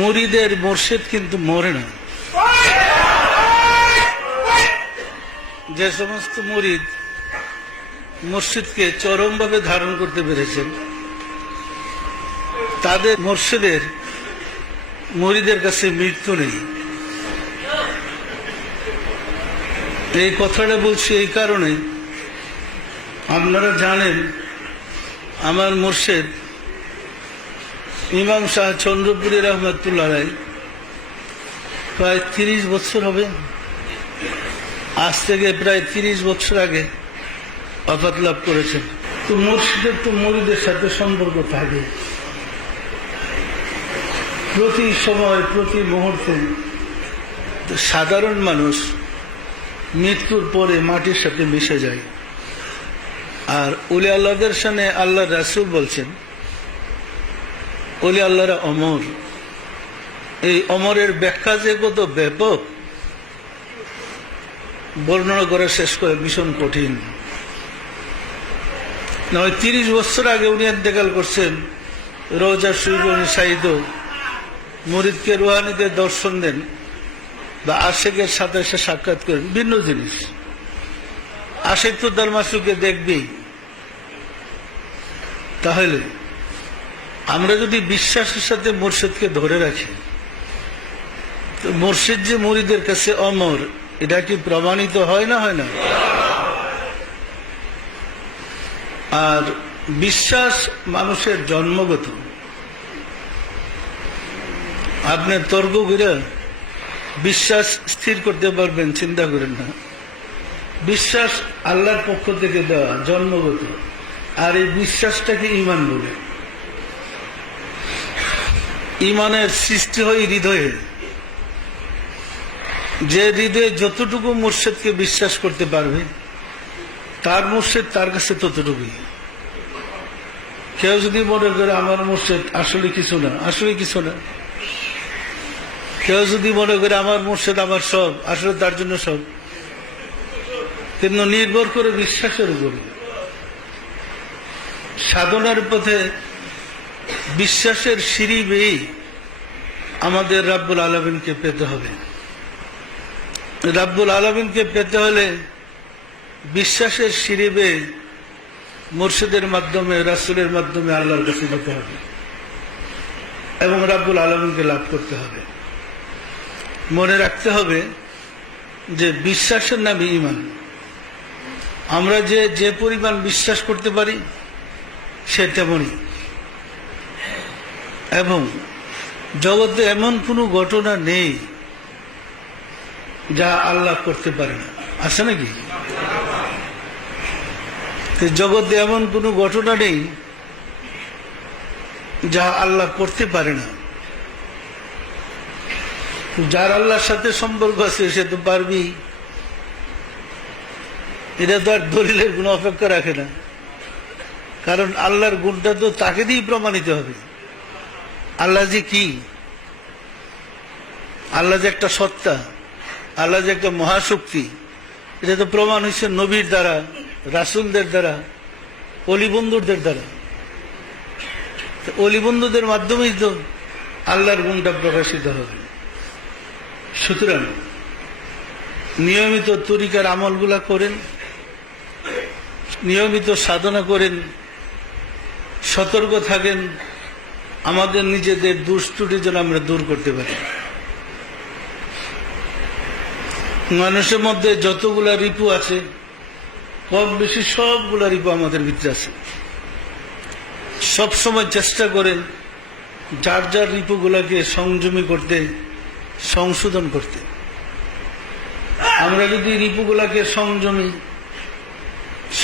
মুরিদের মুর্শিদ কিন্তু মরে না। যে সমস্ত মুরিদ মুর্শিদকে চরমভাবে ধারণ করতে পেরেছেন, তাদের মুর্শিদের মুরিদের কাছে মৃত্যু নেই। এই কথাটা বলছি এই কারণে, আপনারা জানেন আমার মুর্শিদ ইমাম শাহ চন্দ্রপুরী রহমতুল্লাহ আলাইহি প্রায় 30 বছর হবে, আজ থেকে প্রায় 30 বছর আগে ওফাত লাভ করেছেন। তো মুর্শিদের তো মুরিদের সাথে সম্পর্ক থাকে, প্রতি সময় প্রতি মুহূর্তে। সাধারণ মানুষ মৃত্যুর পরে মাটির সাথে মিশে যায়, আর ওলি আল্লাহদের সামনে আল্লাহ রাসূল বলছেন ওলি আল্লাহরা অমর। এই অমরের ব্যাখ্যা যে কত ব্যাপক, বর্ণনা করে শেষ করে ভীষণ কঠিন। 30 বছর আগে উনি ইন্তেকাল করছেন, রওজা শরীফে উনি শাহিদ, মুরিদকে রুহানিদের দর্শন দেন বা আশেকের সাথে এসে সাক্ষাৎ করেন, ভিন্ন জিনিস। আশেক তো তার মাসুকে দেখবেই। তাহলে আমরা যদি বিশ্বাসের সাথে মুর্শিদকে ধরে রাখি, তো মুর্শিদ যে মুরিদের কাছে অমর, এটা কি প্রমাণিত হয় না? হয় না? আর বিশ্বাস মানুষের জন্মগত। আপনি তর্ক করে বিশ্বাস স্থির করতে পারবেন, চিন্তা করেন না। বিশ্বাস আল্লাহর পক্ষ থেকে দেওয়া, জন্মগত। আর এই বিশ্বাসটাকে ঈমান বলে। ঈমানের সৃষ্টি হয় হৃদয়ে। যে হৃদয়ে যতটুকু মুর্শিদকে বিশ্বাস করতে পারবে, তার মুর্শিদ তার কাছে ততটুকুই। কেউ যদি মনে করে আমার মুর্শিদ আসলে কিছু না, আসলে কিছু না। কেউ যদি মনে করে আমার মুর্শিদ আমার সব, আসলে তার জন্য সব। কিন্তু নির্ভর করে বিশ্বাসের উপরে। সাধনার পথে বিশ্বাসের সিঁড়ি বেয়ে আমাদের রাব্বুল আলামিনকে পেতে হবে। রাব্বুল আলামিনকে পেতে হলে বিশ্বাসের সিঁড়ি বেয়ে মুর্শিদের মাধ্যমে, রাসূলের মাধ্যমে আল্লাহর কাছে যেতে হবে এবং রাব্বুল আলামিনকে লাভ করতে হবে। মনে রাখতে হবে যে বিশ্বাসের নামই ঈমান। আমরা যে পরিমাণ বিশ্বাস করতে পারি সে তেমনই। এবং জগতে এমন কোনো ঘটনা নেই যা আল্লাহ করতে পারে না, আছে নাকি? জগতে এমন কোনো ঘটনা নেই যা আল্লাহ করতে পারে না। যার আল্লাহর সাথে সম্পর্ক আছে সে তো পারবি। এটা তো আর দলিলের গুণ অপেক্ষা রাখে না, কারণ আল্লাহর গুণটা তো তাকে দিয়েই প্রমাণিত হবে। আল্লাহ যে কি, আল্লাহ যে একটা সত্তা, আল্লাহ যে একটা মহাশক্তি, এটা তো প্রমাণ হয়েছে নবীর দ্বারা, রাসূলদের দ্বারা, অলি বন্ধুদের দ্বারা। অলি বন্ধুদের মাধ্যমেই তো আল্লাহর গুণটা প্রকাশিত হবে। সুতরাং নিয়মিত তরিকার আমলগুলা করেন, নিয়মিত সাধনা করেন, সতর্ক থাকেন, আমাদের নিজেদের দুষ্ত্রুটি যেন আমরা দূর করতে পারি। মানুষের মধ্যে যতগুলা রিপু আছে, কম বেশি সবগুলা রিপু আমাদের ভিতরে আছে। সবসময় চেষ্টা করেন যার যার রিপুগুলাকে সংযমী করতে, সংশোধন করতে। আমরা যদি রিপুগুলাকে সংযমী,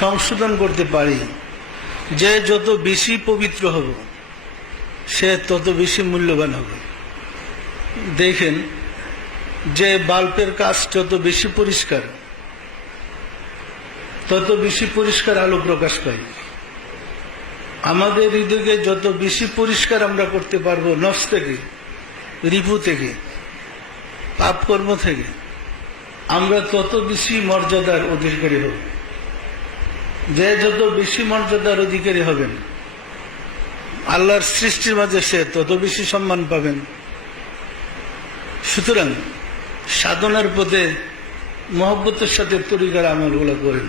সংশোধন করতে পারি, যে যত বেশি পবিত্র হব সে তত বেশি মূল্যবান হবে। দেখেন, যে বাল্বের কাজ যত বেশি পরিষ্কার, তত বেশি পরিষ্কার আলো প্রকাশ পায়। আমাদের হৃদয়কে যত বেশি পরিষ্কার আমরা করতে পারবো, নফস থেকে, রিপু থেকে, পাপ কর্ম থেকে, আমরা তত বেশি মর্যাদার অধিকারী হব। যে যত বেশি মর্যাদার অধিকারী হবেন, আল্লাহর সৃষ্টির মাঝে সে তত বেশি সম্মান পাবেন, সুতরাং সাধনার পথে মহব্বতের সাথে তরিকার আমলগুলো করেন।